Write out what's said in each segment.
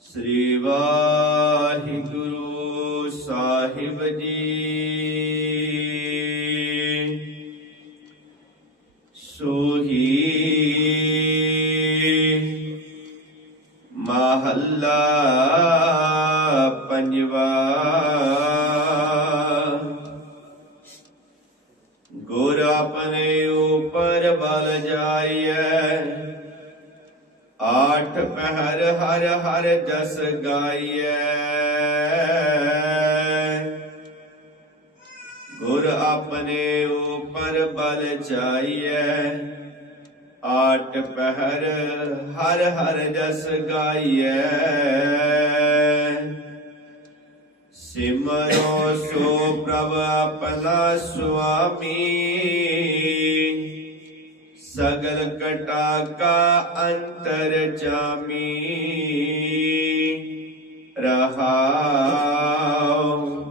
ਸ੍ਰੀ ਵਾਹਿਗੁਰੂ ਸਾਹਿਬ ਜੀ। ਸੋਹੀ ਮਹੱਲਾ ਪੰਜਵਾ। ਗੁਰ ਆਪਣੇ ਉਪਰ ਬਲ ਜਾਈਐ। ਆਠ ਪਹਿਰ ਹਰ ਹਰ ਜਸ ਗਾਈਐ। ਗੁਰ ਆਪਣੇ ਉਪਰ ਬਲ ਜਾਈਐ ਆਠ ਪਹਿਰ ਹਰ ਹਰ ਜਸ ਗਾਈਐ। ਸਿਮਰੋ ਸੋ ਪ੍ਰਭ ਆਪਣਾ ਸੁਆਮੀ। ਸਗਲ ਕਟਾ ਕਾ ਅੰਤਰ ਜਾਮੀ। ਰਹਾਉ।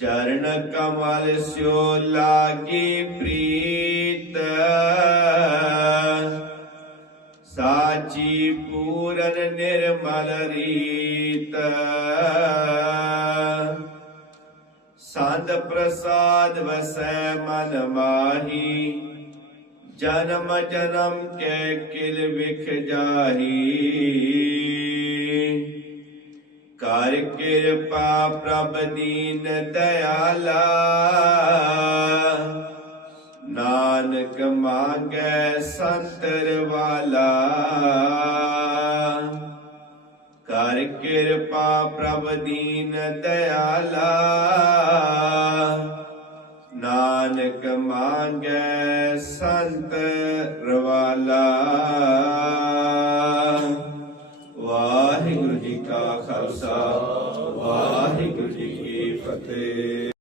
ਚਰਨ ਕਮਲ ਸਿਓ ਲਾਗੀ ਪ੍ਰੀਤ। ਸਾਚੀ ਪੂਰਨ ਨਿਰਮਲ ਰੀਤ। ਸੰਤ ਪ੍ਰਸਾਦ ਵਸੈ ਮਨ ਮਾਹੀ। ਜਨਮ ਜਨਮ ਕੇ ਕਿਲ ਵਿਖ ਜਾਹੀ। ਕਰ ਕਿਰਪਾ ਪ੍ਰਭ ਦੀਨ ਦਇਆਲਾ। ਨਾਨਕ ਮੰਗੈ ਸੰਤਰ ਵਾਲਾ। ਕਰ ਕਿਰਪਾ ਪ੍ਰਭ ਦੀਨ ਦਇਆਲਾ। ਮੰਗੈ ਸੰਤ ਰਵਾਲਾ ਵਾਹਿਗੁਰੂ ਜੀ ਕਾ ਖਾਲਸਾ ਵਾਹਿਗੁਰੂ ਜੀ ਕੀ ਫਤਿਹ